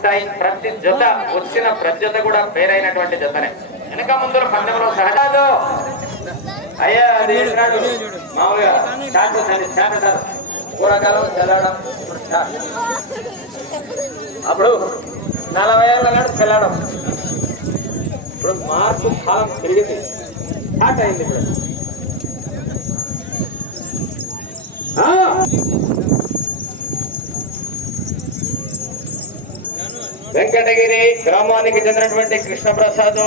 స్థాయి ప్రతి జత వచ్చిన ప్రతి జత కూడా పేరైనటువంటి జతనే. వెనక ముందు పందెంలో సహజాదు అయ్యా అది మామూలుగా స్టార్ట్ అవుతుంది స్టార్ట్ అంటారు కూరగాయలు చల్లడం అప్పుడు నలభై ఏళ్ళ నాడు చల్లడం ఇప్పుడు మార్పు కాలం పెరిగింది. స్టార్ట్ అయింది ఇప్పుడు. వెంకటగిరి గ్రామానికి చెందినటువంటి కృష్ణప్రసాద్.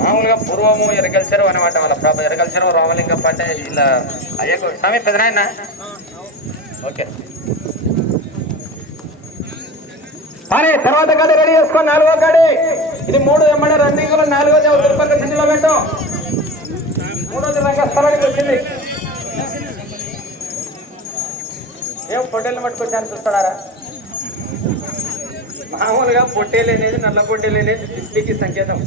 మామూలుగా పూర్వము ఎరగల చెరువు అనమాట వాళ్ళ ప్రాప ఎరగల చెరువు రామలింగప్ప అంటే ఇలా అయ్యకు స్వామి పెద్దనాయన ఓకే. కానీ తర్వాత గాడి రెడీ చేసుకో నాలుగో గాడి ఇది మూడు ఎమ్మెల్యే రన్నింగ్లో నాలుగో తిరుపతి పక్క సింగిలో మూడోది రంగస్థలానికి వచ్చింది. ఏం ఫోటోలు పట్టుకొచ్చాను చూస్తాడారా మామూలుగా పొట్టేలు అనేది నల్ల పొట్టేలు అనేది దృష్టికి సంకేతం.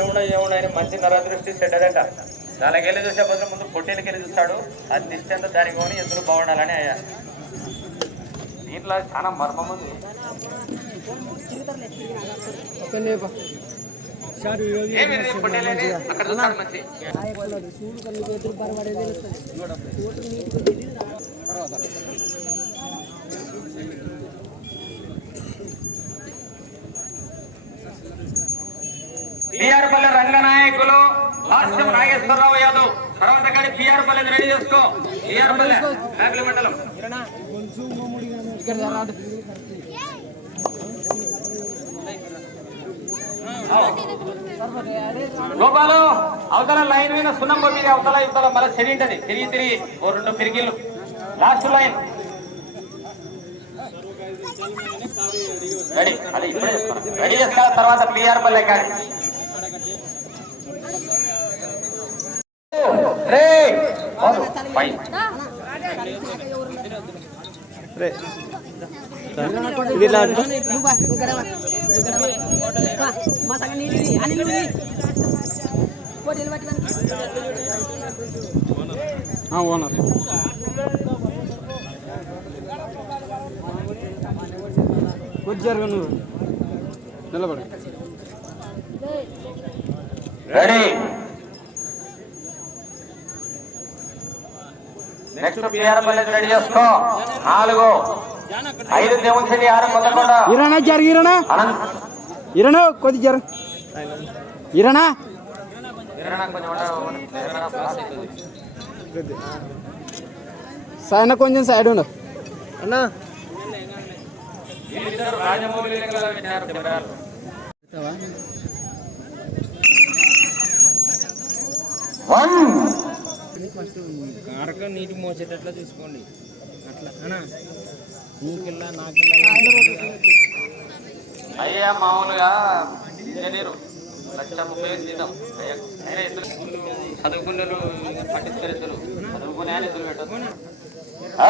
ఏముడా ఏముడా అని మంచి నరదృష్టి చెడ్డదంట దానికి వెళ్ళి చూసే బదులు ముందు పొట్టేలకి వెళ్ళి చూస్తాడు. అది దిష్టి అంతా దానికి కొని ఎదురు బాగుండాలని అయ్యా. దీంట్లో చాలా మర్మం ఉంది. ఇది రంగనాయకులు లాస్యం నాగేశ్వరరావు యాదవ్. తర్వాత కాడి పిఆర్ రెడీ చేసుకో. పిఆర్ పల్లె మండలం. గోపాలు అవతల లైన్ మీద సున్నం పంపింది అవతల ఇవతల మళ్ళీ తిరిగి తిరిగి తిరిగి. ఓ రెండు పిరిగిళ్ళు లాస్ట్ లైన్ రెడీ అది ఇప్పుడే రెడీ చేస్తా? తర్వాత పిఆర్ పల్లె కానీ ఓనర్ కొద్ది నువ్వు నిలబడి రెడీ నెక్స్ట్ పిఆర్ రెడీ చేసుకో. నాలుగు. ఐదు దేవుని ఆరు పొందకుండా. కొద్ది పాస్ అవుతుంది. సైన కొంచెం సైడ్ ఉండు. అన్నా. రాజమౌళి లెక్కలో కెమెరాలు. వన్ కారక నీటి మోసేటట్లా చూసుకోండి. అట్లా. అన్నా నీకెళ్ళా నాకెళ్ళా అయ్యా మామూలుగా ఇంజనీరు. లక్ష ముప్పై జీతం. అయ్యా, అయినా ఇద్దరు. చదువుకునే పట్టించుకునే ఇద్దరు. చదువుకునే ఇద్దరు పెట్టదు ఆ!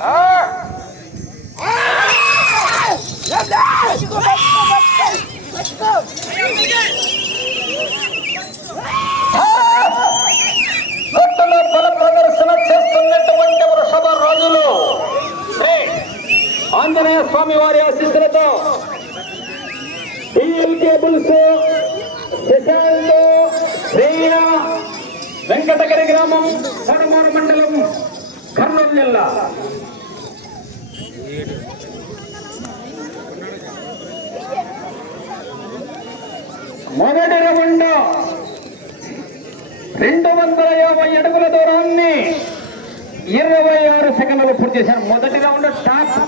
ఆ! కొత్తలో బల ప్రదర్శన చేస్తున్నటువంటి వృషభ రాజులు శ్రీ ఆంజనేయ స్వామి వారి ఆశీస్సులతో డిఎల్ శశాంత్ శ్రేయ వెంకటగిరి గ్రామం కనుమూరు మండలం కర్నూలు జిల్లా. మొదటి రౌండ్ రెండు వందల యాభై అడుగుల దూరాన్ని ఇరవై ఆరు సెకండ్లు పూర్తి చేశారు. మొదటి రౌండ్ టాప్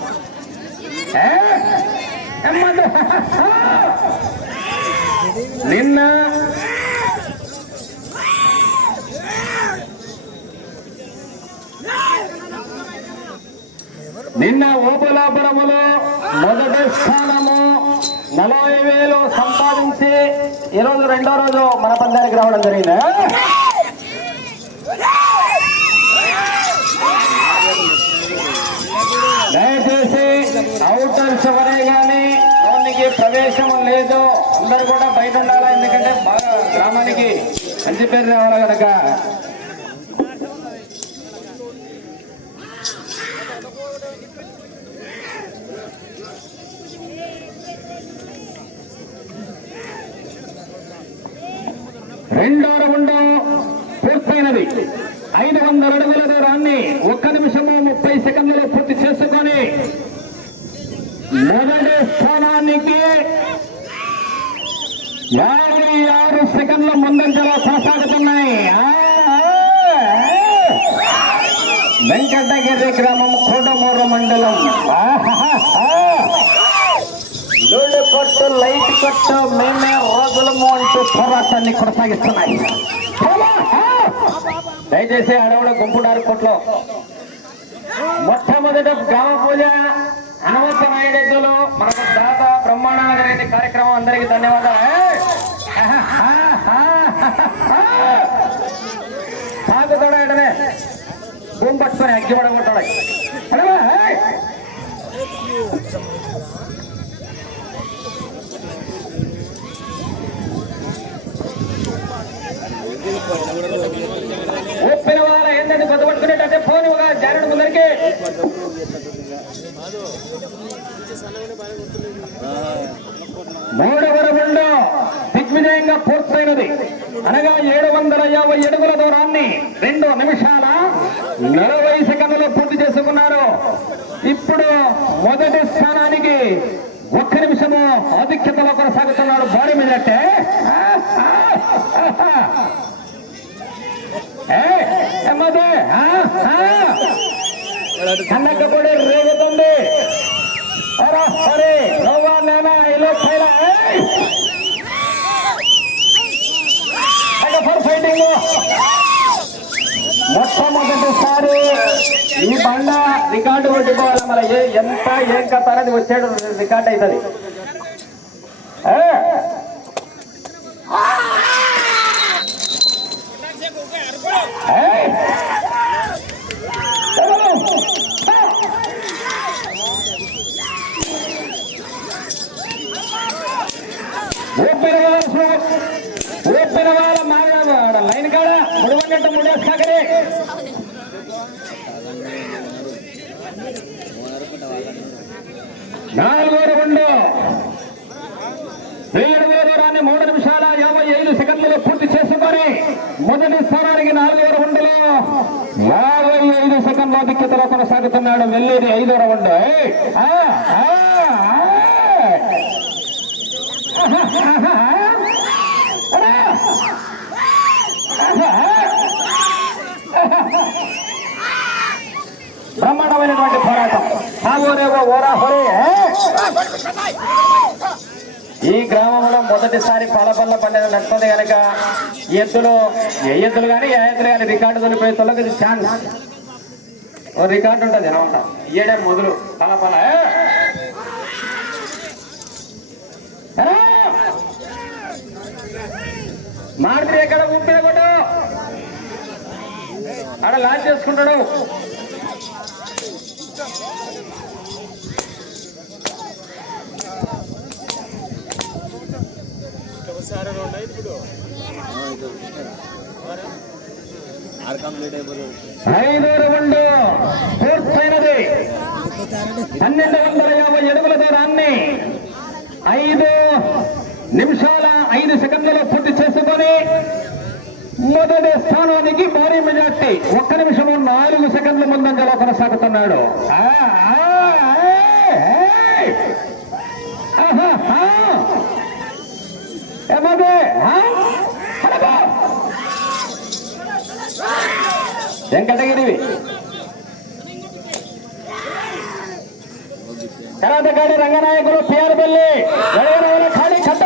నిన్న నిన్న ఓబులాపురములో మొదటి స్థానము నలభై వేలు సంపాదించి ఈరోజు రెండో రోజు మన పందానికి రావడం జరిగింది? దయచేసి అవుటర్స్ ఎవరే కానీ ప్రవేశం లేదు. అందరు కూడా బయట ఉండాలా? ఎందుకంటే బాగా గ్రామానికి మంచి పేరు రావాలి కనుక రెండో రౌండ్ పూర్తయినది ఐదు వందల అడుగుల దూరాన్ని ఒక్క నిమిషము ముప్పై సెకండ్లు పూర్తి చేసుకొని మొదటి స్థానానికి యాభై ఆరు సెకండ్ల ముందంజలో కొనసాగుతున్నాయి ఆ, ఆ, వెంకటగిరి గ్రామం కోటమూరు మండలం లోడు కొట్టు లైట్ కొట్టు మేమే రోజులము అంటూ పోరాటాన్ని కొనసాగిస్తున్నాయి దయచేసి అడవుల గుంపుడారు కొట్లో మొట్టమొదటి గ్రామ పూజ హనుమంత నాయుడు మనకు దాత బ్రహ్మాండంగా జరిగింది కార్యక్రమం అందరికీ ధన్యవాదాలు సాగుతాడా ఎడనే భూమి పట్టుకొని అగ్గి పడగొట్టాడు అడవా, ఏయ్. ఒప్పిన వాళ్ళ ఏంటంటే కొత్త పట్టుకునేటంటే ఫోన్ ఒక జారుడు ముందరికి. మూడవ రౌండ్ దిగ్విజయంగా పూర్తయినది. అనగా ఏడు వందల యాభై అడుగుల దూరాన్ని రెండు నిమిషాలు నలభై సెకండ్లు పూర్తి చేసుకున్నారు ఇప్పుడు మొదటి స్థానానికి ఒక్క నిమిషము ఆధిక్యతలో కొనసాగుతున్నాడు భారీ మీదట్టే ఎమ్మదే కన్నకపొడి రేగుతుంది. అరా సరే నువ్వా నేనా ఇలా పైన ఫర్ ఫైటింగ్. మొట్టమొదటిసారి ఈ బండ రికార్డు కొట్టుకోవాలి మన ఎంత ఏం కథ అనేది వచ్చాడు రికార్డ్ అవుతుంది. ఓపెన్ ఓపెన్ వాళ్ళ మారాడు ఆడ లైన్ కాడ ముడివన్నట్టు ముడేస్తాకరే నాలుగో రౌండ్. ఏడు దూరాన్ని మూడు నిమిషాల యాభై ఐదు సెకండ్లలో పూర్తి చేసుకొని మొదటి స్థానానికి నాలుగో రౌండ్లో యాభై ఐదు సెకండ్ల ఆధిక్యతలో కొనసాగుతున్నాడు. వెళ్ళేది ఐదో రౌండ్. బ్రహ్మాండమైనటువంటి పోరాటం. సాగోరేవో ఓరా హోరే ఈ గ్రామంలో మొదటిసారి పలపల్ల పండుగ నడుస్తుంది కనుక ఎద్దులు ఏ ఎద్దులు కానీ ఏ ఎద్దులు కానీ రికార్డు తొలిపోయే తొలగి ఛాన్స్ రికార్డు ఉంటుంది అనమాట ఏడే మొదలు పలపల మారుతి ఎక్కడ ఊపిన కొట్టు. ఆడ లాంచ్ చేసుకుంటాడు. ఐదు కంప్లీట్ పూర్తయినది పన్నెండు వందల యాభై అడుగుల దూరాన్ని ఐదు నిమిషాల ఐదు సెకండ్ మొదటి స్థానానికి భారీ మెజార్టీ. ఒక్క నిమిషంలో నాలుగు సెకండ్ల ముందంజలో కొనసాగుతున్నాడు. ఆ, ఆ, ఏయ్! వెంకటగిరివి. కరాటగాడి రంగనాయకులు పిఆర్ బెల్లి ఎడగనవల ఖాళీ కట్ట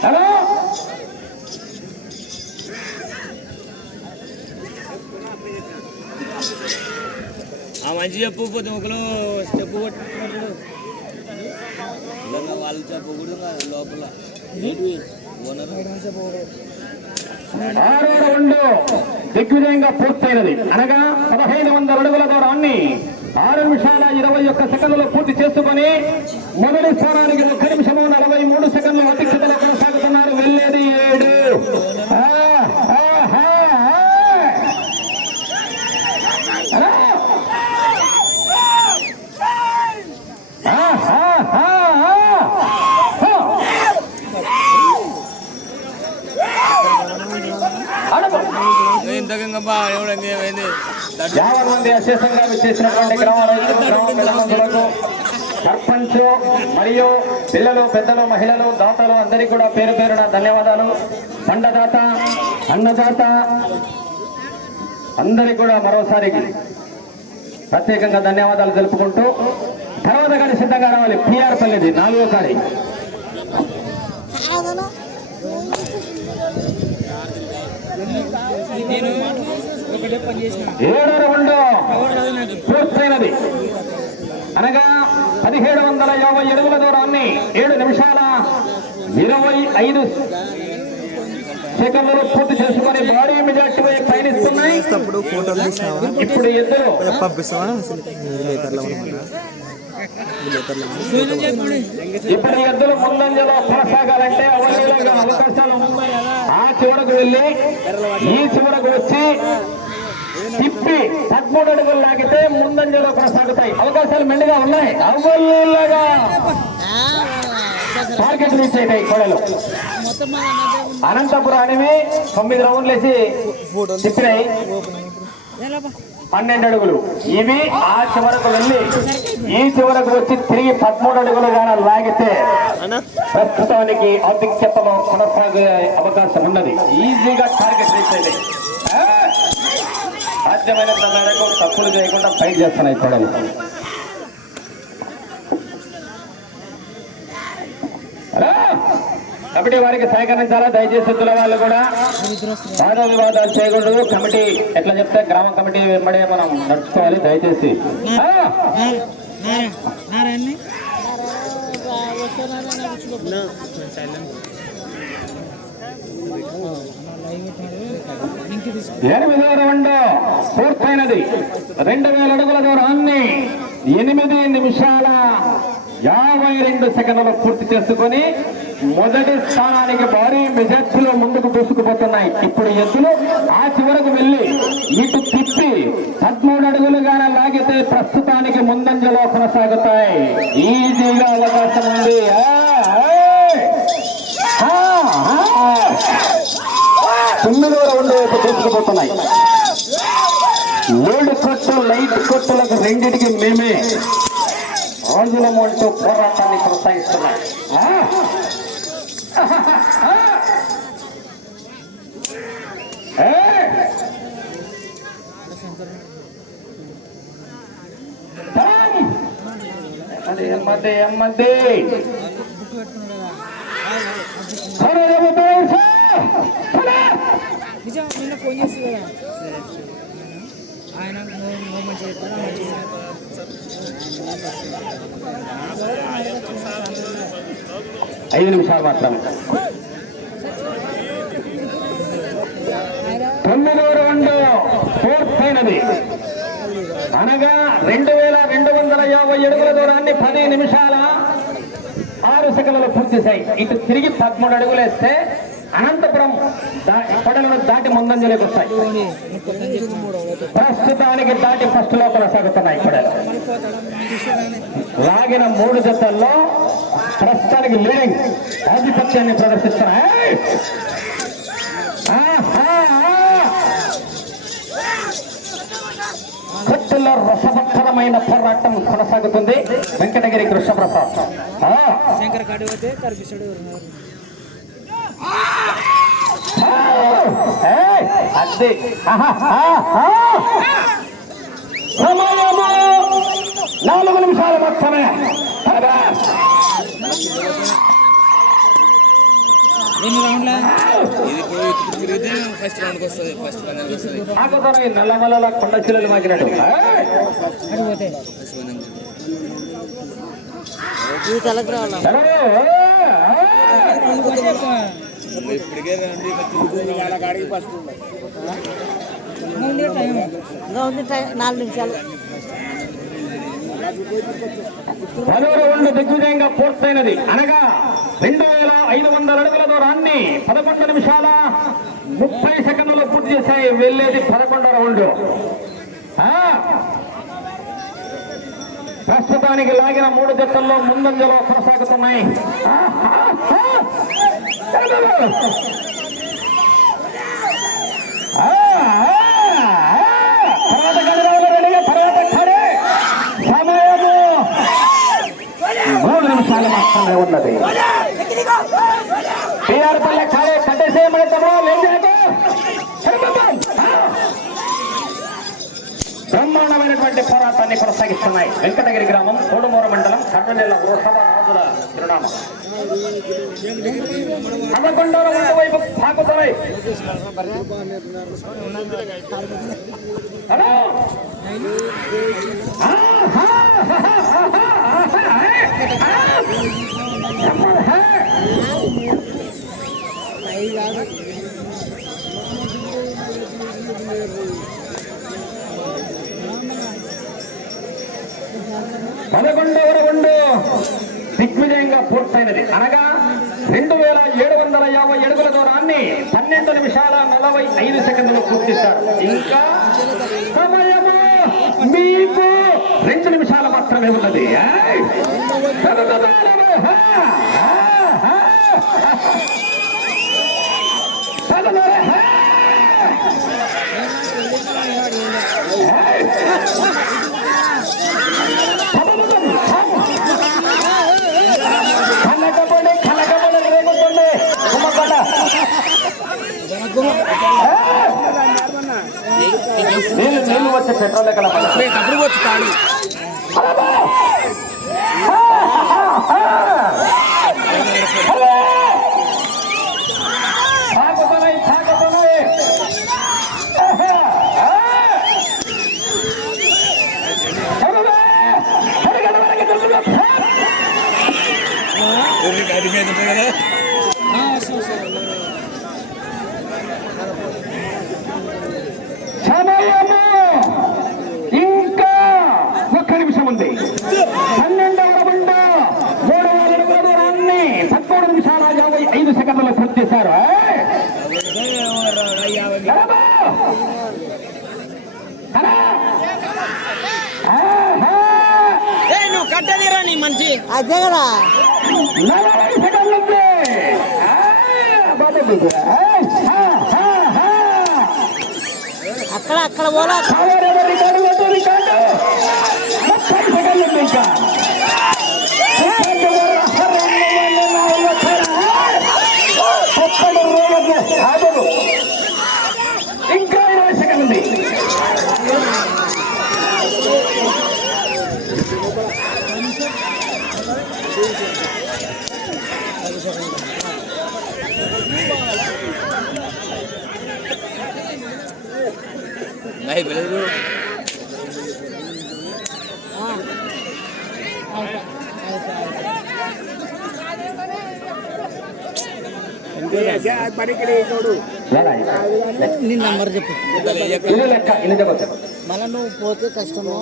హలో ఆ మంచి చెప్పు పోతే ఒకరు స్టెప్ కొట్టుకుంటాడు వాళ్ళు చెప్పకూడదు లోపల. ఓనర్ దిగ్విజయంగా పూర్తయినది. అనగా పదహైదు వందల అడుగుల దూరాన్ని ఆరు నిమిషాల ఇరవై ఒక్క సెకండ్లు పూర్తి చేసుకుని మొదటి స్థానానికి ఒక్క నిమిషము నలభై మూడు సెకండ్ల అతిక్షతలో కొనసాగుతున్నారు వెళ్ళేది ఏడు ఆ, ఆ, ఆ, ఆ. ఆ, ఆ, ఆ, ఆ. అడుగు. ఇంతకంగా బాగా ఎవడండి ఏమైంది దడ్డు యాభై మంది అశేషంగా విచ్చేసినటువంటి గ్రామ సర్పంచ్ మరియు పిల్లలు పెద్దలు మహిళలు దాతలు అందరికీ కూడా పేరు పేరున ధన్యవాదాలు. దండదాత అన్నదాత అందరికీ కూడా మరోసారి ప్రత్యేకంగా ధన్యవాదాలు తెలుపుకుంటూ తర్వాత కానీ సిద్ధంగా రావాలి. పిఆర్ పల్లిది నాలుగో కాడి. నేను ఒకటే పని చేసిన. ఏడో రౌండ్ పవర్ రాదు నాకు. పూర్తయినది. అనగా పదిహేడు వందల యాభై అడుగుల దూరాన్ని ఏడు నిమిషాల ఇరవై ఐదు సెకండ్లు పూర్తి చేసుకొని భారీ మెజార్టీ పయనిస్తున్నాయి. ఇప్పుడు ఇద్దరు పంపిస్తావా? ఇప్పుడు ఎద్దులు ముందంజలో కొనసాగాలంటే అవలీలగా అవకాశాలు ఆ చివరకు వెళ్ళి ఈ చివరకు వచ్చి తిప్పి పదమూడు అడుగులు లాగితే ముందంజలో కొనసాగుతాయి అవకాశాలు మెండుగా ఉన్నాయి టార్గెట్ రీచ్ కోడలు. అనంతపురానివి తొమ్మిది రౌండ్లు వేసి తిప్పినాయి? పన్నెండు అడుగులు. ఇవి ఆ చివరకు వెళ్ళి ఈ చివరకు వచ్చి తిరిగి పదమూడు అడుగులు గాన లాగితే ప్రస్తుతానికి ఆధిక్యతలో కొనసాగే అవకాశం ఉన్నది. ఈజీగా టార్గెట్ రీచ్ అయింది ఆ! సాధ్యమైనంత మేరకు తప్పులు చేయకుండా ఫైట్ చేస్తున్నాయి చూడండి హలో కమిటీ వారికి సహకరించాలా? దయచేసి ఎద్దుల వాళ్ళు కూడా వాద వివాదాలు చేయకూడదు. కమిటీ ఎట్లా చెప్తే గ్రామ కమిటీ వెంబడే మనం నడుచుకోవాలి. దయచేసి. ఎనిమిదో రౌండ్ పూర్తయినది. రెండు వేల అడుగుల దూరాన్ని ఎనిమిది నిమిషాల యాభై రెండు సెకండ్లు పూర్తి చేసుకొని మొదటి స్థానానికి భారీ మెజార్టీలో ముందుకు దూసుకుపోతున్నాయి. ఇప్పుడు ఎద్దులు ఆ చివరకు వెళ్ళి ఇటు తిప్పి పదమూడు అడుగులుగానే లాగితే ప్రస్తుతానికి ముందంజలో కొనసాగుతాయి. ఈజీగా అవకాశం ఉంది. తొమ్మిదో రౌండ్ వైపు దూసుకుపోతున్నాయి. ఏడు కొట్టు లైట్ కొట్టులకు రెండింటికి మేమే రోజులము అంటూ పోరాటాన్ని కొనసాగిస్తున్నాయి ఆ? ఆ? నిజం నిన్న ఫోన్ చేసి కదా. ఆయన నువ్వు ఐదు నిమిషాలు మాత్రమే. తొమ్మిదో రౌండ్ పూర్తయినది అనగా రెండు వేల రెండు వందల యాభై అడుగుల దూరాన్ని పది నిమిషాల ఆరు సెకండ్లు పూర్తి చేశాయి. ఇటు తిరిగి పదమూడు అడుగులు వేస్తే అనంతపురం కొడలను దాటి ముందంజలోకి వస్తాయి. ప్రస్తుతానికి దాటి ఫస్ట్లో కొనసాగుతున్నాయి కొడలు లాగిన మూడు జతల్లో ప్రస్తుతానికి లీడింగ్ ఆధిపత్యాన్ని ప్రదర్శిస్తున్నాయి. కత్తుల రసవత్తరమైన పోరాటం కొనసాగుతుంది. వెంకటగిరి కృష్ణప్రసాద్. ఆ, శంకర్ కాడి పోతే కనిపిస్తాడు అది. సమయము నాలుగు నిమిషాలు మాత్రమే ఫస్ట్ రౌండ్కి వస్తుంది ఫస్ట్ పందానికి వస్తుంది ఆకుతోనే నల్లమల్ల కొండ చిల్లలు మాకినట్టు తలకు రావాలా ఇప్పటికే టైం ఇంకా ఉంది టైం నాలుగు నిమిషాలు పదవ దిగ్విజయంగా పూర్తయినది. అనగా రెండు వేల ఐదు వందల అడుగుల దూరాన్ని పదకొండు నిమిషాల ముప్పై సెకండ్లలో పూర్తి చేశాయి. వెళ్ళేది పదకొండు రౌండ్. ప్రస్తుతానికి లాగిన మూడు జట్లలో ముందంజలో కొనసాగుతున్నాయి. మూడు నిమిషాలు మాత్రమే ఉన్నది టీఆర్ పల్లె ఖాళీ కట్టేసేయమడతామో బ్రహ్మాండమైనటువంటి పోరాటాన్ని కొనసాగిస్తున్నాయి. వెంకటగిరి గ్రామం తోడుమూర మండలం కర్నూలు జిల్లా వృషభ రాజుల తిరునామం పదకొండవ ముందు వైపు సాగుతున్నాయి పదకొండవ రెండు దిగ్విజయంగా పూర్తయినది. అనగా రెండు వేల ఏడు వందల యాభై అడుగుల దూరాన్ని పన్నెండు నిమిషాల నలభై ఐదు సెకండ్లు పూర్తిస్తారు ఇంకా సమయము మీకు రెండు నిమిషాలు మాత్రమే ఉన్నది. ఏయ్! వచ్చే పెట్రోల్ ఎక్కడ అప్పుడు వచ్చి కాడు సాగుతున్నాయి సాగుతున్నాయి కాడి మీద ఉంటుంది కదా సమయము ఇంకా ఒక్క నిమిషం ఉంది. పన్నెండవ రౌండ్ మూడు వేల అడుగుల దూరాన్ని పదమూడు నిమిషాల యాభై ఐదు సెకండ్లు పూర్తి చేశారు కట్టదిరా నీ మంచి అదే కదా నలభై సెకండ్లు. అక్కడ అక్కడ పోలా కావాలేమో రికార్డు వద్దు రికార్డు ముప్పై సెకండ్లు ఉంది ఇంకా రికార్డు వల్ల హర్రమ్మ వల్ల నా వల్ల ఖరా. ఒక్కడు రోజు ఆగదు ఇంకా ఇరవై సెకండ్ ఉంది నై నంబర్ చెప్పు. మళ్ళీ నువ్వు పోతే కష్టము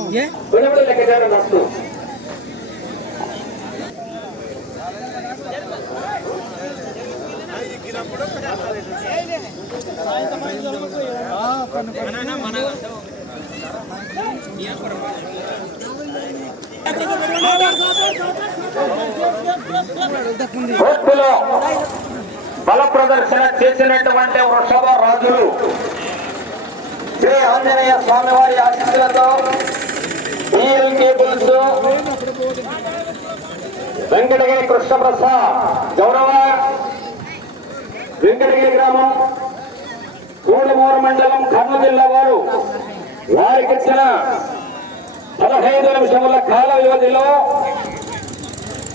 విలువలు బల ప్రదర్శన చేసినటువంటి వృషభ రాజులు. శ్రీ ఆంజనేయ స్వామి వారి ఆశీస్సులతో ఈఎల్ కేబుల్స్ వెంకటగిరి కృష్ణప్రసాద్ గౌరవ వెంకటగిరి గ్రామం కూడమూరు మండలం కర్నూలు జిల్లా వారు వారికి ఇచ్చిన పదహైదు నిమిషముల కాల వ్యవధిలో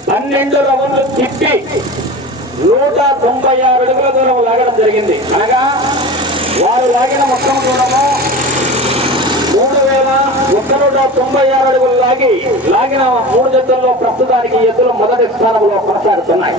పన్నెండు రౌండ్లు తిప్పి నూట తొంభై ఆరు అడుగుల దూరం లాగడం జరిగింది అనగా వారు లాగిన మొత్తం దూరము మూడు వేల ఒక్క నూట తొంభై ఆరు అడుగులు లాగి లాగిన మూడు జంతుల్లో ప్రస్తుతానికి ఎద్దులు మొదటి స్థానంలో కొనసాగుతున్నాయి.